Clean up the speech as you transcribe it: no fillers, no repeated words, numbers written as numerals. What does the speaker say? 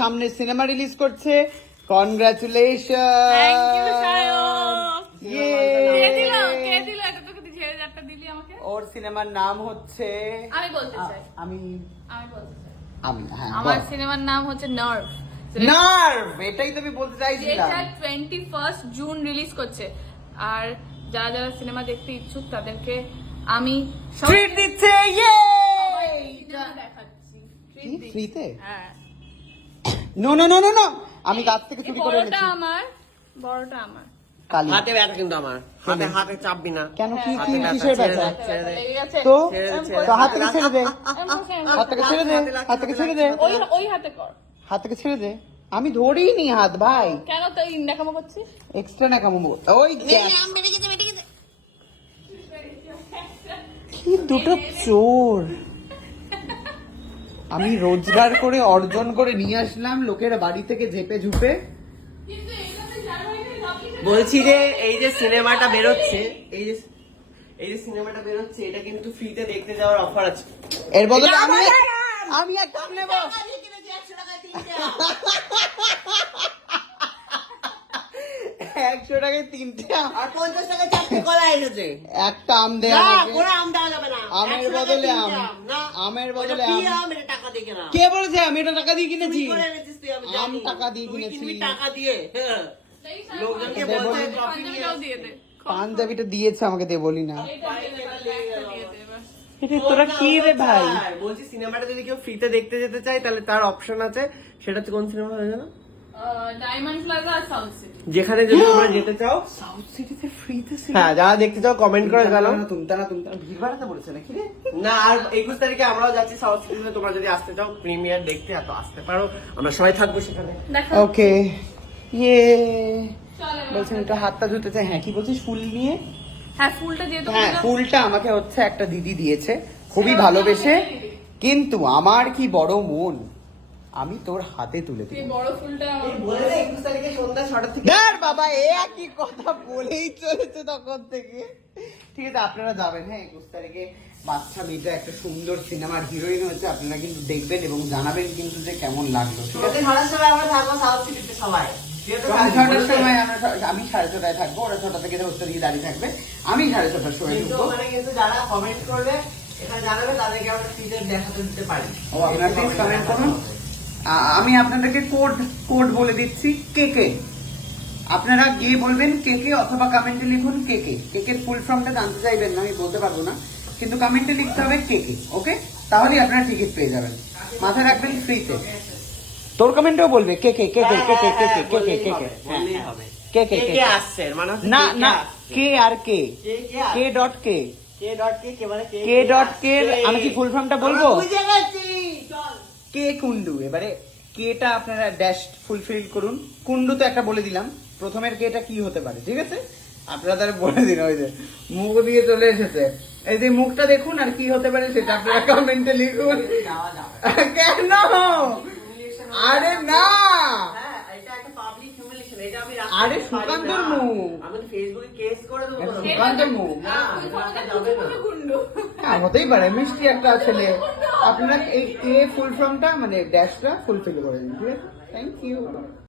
সামনে cinema release করছে। Congratulation. Thank you Sayak. ইয়ে কে দিল এটা তোকে ঝেড়ে যাত্রা দিলি আমাকে। ওর সিনেমার নাম হচ্ছে আমি বলতে চাই আমি বলতে চাই হ্যাঁ আমার সিনেমার নাম হচ্ছে নার্ভ, নার্ভ। এটাই তো আমি বলতে চাইছিলাম। যেটা 21 জুন রিলিজ করছে। আর যারা যারা সিনেমা দেখতে ইচ্ছুক তাদেরকে আমি ট্রিট দিচ্ছে। ইয়ে সিনেমা দেখাচ্ছি কি ফ্রিতে? হ্যাঁ, no no no no no, আমি গাছ থেকে চুরি করে বড়টা এনেছি। আমার, বড়টা আমার। কালি হাতে ব্যথা কিন্তু আমার হাতে হাতে চাপবি না। কেন কি হ্যাঁ, কি হাতে কিসের ব্যথা, ব্যথা? ছেড়ে দে। লেগে গেছে? তো ছেড়ে দে, ছেড়ে দে। তো হাত থেকে ছেড়ে দে, হাত থেকে ছেড়ে দে, হাতে লাগছে, হাত থেকে ছেড়ে দে, ওই হাতে কর। হাত থেকে ছেড়ে দে। আমি ধরিই নি হাত ভাই, কেন তো এই দেখামো করছিস? এক্সট্রা না কামো। ওই দেখ, কি দুটো চোর। আমি রোজগার করে অর্জন করে নিয়ে আসলাম লোকের বাড়ি থেকে ঝেপে ঝুপে। বলছি যে এই যে সিনেমাটা বেরোচ্ছে, এই যে সিনেমাটা বেরোচ্ছে, এটা কিন্তু ফ্রিতে দেখতে যাওয়ার অফার আছে। এর বদলে আমি একটা নেব। 100 টাকায় 3টে আম আর 50 টাকা 4টে কলা এসেছে। একটা আম দে না, আমাকে। কোনো আম দেওয়া যাবে না। আমের 100 টাকায় বদলে 3টে আম। না, আমের ওটা বদলে free আম। আম, এটা টাকা দিয়ে কেনা। কে বলেছে আমি এটা টাকা দিয়ে কিনেছি? চুরি করে এনেছিস তুই, আমি আম জানি। টাকা দিয়ে তুই কিনেছি। কিনবি টাকা দিয়ে। হ্যাঁ। লোকজনকে দে বলতে বলি। কপি নিয়ে পাঞ্জাবিটাও দিয়ে দে। পাঞ্জাবিটা দিয়েছে আমাকে, দে বলি না। এটা দিয়ে দে, একটা দিয়ে দে বাস। এটা তোরা কি রে ভাই? বলছি সিনেমাটা যদি কেউ ফ্রিতে দেখতে যেতে চায় তাহলে তার অপশন আছে। সেটা হচ্ছে কোন সিনেমা হয়ে গেল? ডায়মন্ড প্লাজা আর সাউথ সিটি। যেখানে যদি তোমরা যেতে চাও, সাউথ সিটিতে ফ্রিতে হ্যাঁ যারা দেখতে চাও কমেন্ট করে জানাও। তুমতা ভিড় বাড়াতে বলেছে নাকি রে? না, আর 21 তারিখে আমরাও যাচ্ছি সাউথ সিটিতে। তোমরা যদি আসতে চাও প্রিমিয়ার দেখতে তো আসতে পারো, আমরা সবাই থাকবো সেখানে। দেখা ওকে ইয়ে চল এবার। বলছেন একটু হাতটা ধুতে চাই। হ্যাঁ কি বলছিস? ফুল নিয়ে? হ্যাঁ, ফুলটা দিয়ে হ্যাঁ ফুলটা আমাকে হচ্ছে একটা দিদি দিয়েছে, খুবই ভালোবেসে। কিন্তু আমার কি বড় মন, আমি তোর হাতে তুলে দিই। এই বড় ফুলটা বলে দে 21 তারিখে সন্ধ্যা 6টা থেকে। দেখ বাবা, এ একই কথা বলেই চলেছে তখন থেকে। ঠিক আছে আপনারা যাবেন, হ্যাঁ 21 তারিখে বাচ্চা মেয়েটা একটা সুন্দর সিনেমার হিরোইন হচ্ছে। আপনারা কিন্তু দেখবেন এবং জানাবেন কিন্তু যে কেমন লাগলো। ঠিক আছে? সন্ধ্যা 6টার সময় আমরা থাকবো সাউথ সিটিতে সবাই। যেহেতু সন্ধ্যা 6টার সময় আমি 6:30টায় থাকবো, ওরা 6টা থেকে হচ্ছে দিকে দাঁড়িয়ে থাকবে, আমি 6:30টার সময় কিন্তু ঢুকবো। ওখানে কিন্তু যারা কমেন্ট করবে এখানে জানাবে, তাদেরকে আমরা ফ্রিতে দেখাতে দিতে পারি। ও আপনারা প্লিজ কমেন্ট করুন। আমি আপনাদেরকে কোড বলে দিচ্ছি, কেকে। আপনারা গিয়ে বলবেন কেকে, অথবা কমেন্টে লিখুন কেকে। কেকের ফুল ফর্মটা জানতে চাইবেন না, আমি বলতে পারবো না, কিন্তু কমেন্টে লিখতে হবে কেকে। ওকে, তাহলেই আপনারা টিকিট পেয়ে যাবেন। মাথায় রাখবেন ফ্রিতে। তোর কমেন্টও বলবে কেকে কেকে কেকে কেকে কেকে কেকে বললেই হবে। কে কে কে কে আসছে মানে হচ্ছে না কে কে না, আসছে। কে আর কে, কে কে আসছে। কে ডট কে, কে ডট কে, কে মানে কে ডট কে। আসছে। আমি কি ফুল ফর্মটা বলবো? আমরা বুঝে গেছি, চল। কে কুন্ডু। এবারে কেটা আপনারা ড্যাশ ফুলফিল করুন। কুন্ডু তো একটা বলে দিলাম, প্রথমের কেটা কি হতে পারে, ঠিক আছে? আপনারা তাহলে বলে দিন। ওই যে মুখ দিয়ে চলে এসেছে, এই যে মুখটা দেখুন, আর কি হতে পারে সেটা আপনারা কমেন্টে লিখুন। যাওয়া যাবে। কেন? আরে না, হ্যাঁ, এটা একটা পাবলিক হিউমিলিয়েশন। এটা আমি আরে রাখতে পারি সুকান্তর না। মুখ। আমি ফেসবুকে কেস করে দেবো। এটা সুকান্তর মুখ। না, রাখা যাবে না। গুন্ডু। হ্যাঁ হতেই পারে, মিষ্টি একটা ছেলে। আপনারা এই কে ফুল ফর্মটা মানে ড্যাশটা ফুলফিল করে দিন, ঠিক আছে? Thank you.